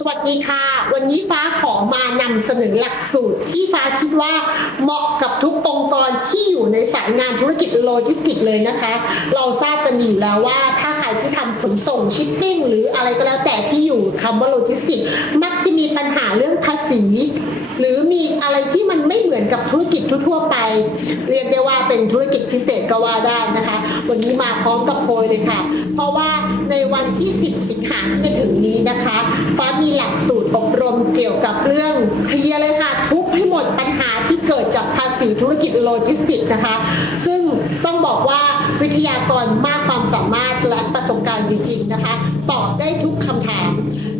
สวัสดีค่ะ วันนี้ฟ้าขอมานำเสนอหลักสูตรที่ฟ้าคิดว่าเหมาะกับทุกองค์กรที่อยู่ในสายงานธุรกิจโลจิสติกส์เลยนะคะ เราทราบกันอยู่แล้วว่าาใครที่ทำขนส่งชิปปิ้งหรืออะไรก็แล้วแต่ที่อยู่คำว่าโลจิสติกส์มักจะมีปัญหาเรื่องภาษีหรือมีอะไรที่มันไม่เหมือนกับธุรกิจทั่วไป เรียกได้ว่าเป็นธุรกิจพิเศษก็ว่าได้นะคะ วันนี้มาพร้อมกับโพยเลยค่ะ เพราะว่าในวันที่ 10 สิงหาที่จะถึงนี้นะคะฟ้ามีหลักสูตรอบรมเกี่ยวกับเรื่องเคลียร์เลยค่ะ ทุกให้หมดปัญหาที่เกิดจากภาษีธุรกิจโลจิสติกส์นะคะ ซึ่งต้องบอกว่า วิทยากรมากความสามารถและประสบการณ์จริงๆนะคะ ตอบได้ทุกคำถาม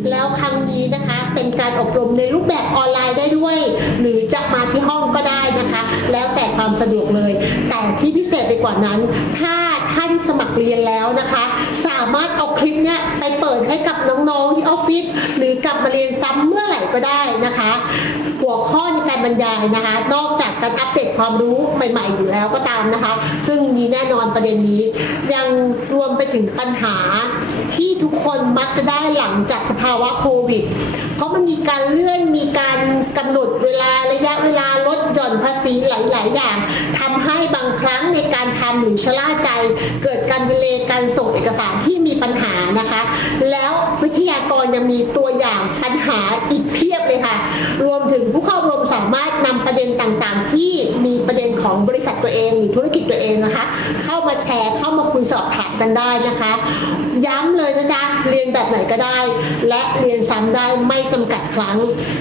แล้วครั้งนี้นะคะเป็นการอบรมในรูปแบบออนไลน์ได้ด้วย หรือจะมาที่ห้องก็ได้นะคะ แล้วแต่ความสะดวกเลย แต่ที่พิเศษไปกว่านั้น ถ้าท่านสมัครเรียนแล้วนะคะ สามารถเอาคลิปเนี้ยไปเปิดให้กับน้องๆที่ออฟฟิศหรือกลับมาเรียนซ้ำเมื่อไหร่ก็ได้นะคะ หัวข้อน รรยายนะคะ นอกจากการอัปเดตความรู้ใหม่ ๆ อยู่แล้วก็ตามนะคะ ซึ่งมีแน่นอนประเด็นนี้ ยังรวมไปถึงปัญหาที่ทุกคนมักจะได้หลังจากสภาวะโควิด เพราะมันมีการเลื่อนมีการกำหนดเวลาระยะเวลาลดหย่อนภาษีหลาย ๆ อย่างทำให้บางครั้งในการทำหรือชะล่าใจ เกิดการดีเลยการส่งเอกสารที่มีปัญหานะคะ แล้ววิทยากรยังมีตัวอย่างปัญหาอีกเพียบเลยค่ะ รวมถึงผู้เข้าร่วมสามารถนำประเด็นต่างๆ ที่มีประเด็นของบริษัทตัวเองหรือธุรกิจตัวเองนะคะ เข้ามาแชร์เข้ามาคุยสอบถามกันได้นะคะ ย้ำเลยนะจ๊ะเรียนแบบไหนก็ได้ และเรียนซ้ำได้ไม่จำกัดครั้ง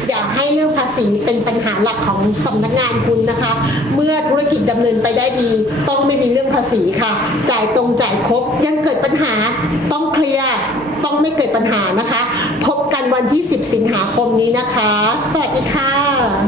อย่าให้เรื่องภาษีเป็นปัญหาหลักของสำนักงานคุณนะคะ เมื่อธุรกิจดำเนินไปได้ดี ต้องไม่มีเรื่องภาษีค่ะ จ่ายตรงจ่ายครบยังเกิดปัญหาต้องเคลียร์ต้องไม่เกิดปัญหานะคะ พบกันวันที่ 10 สิงหาคมนี้นะคะ สวัสดีค่ะ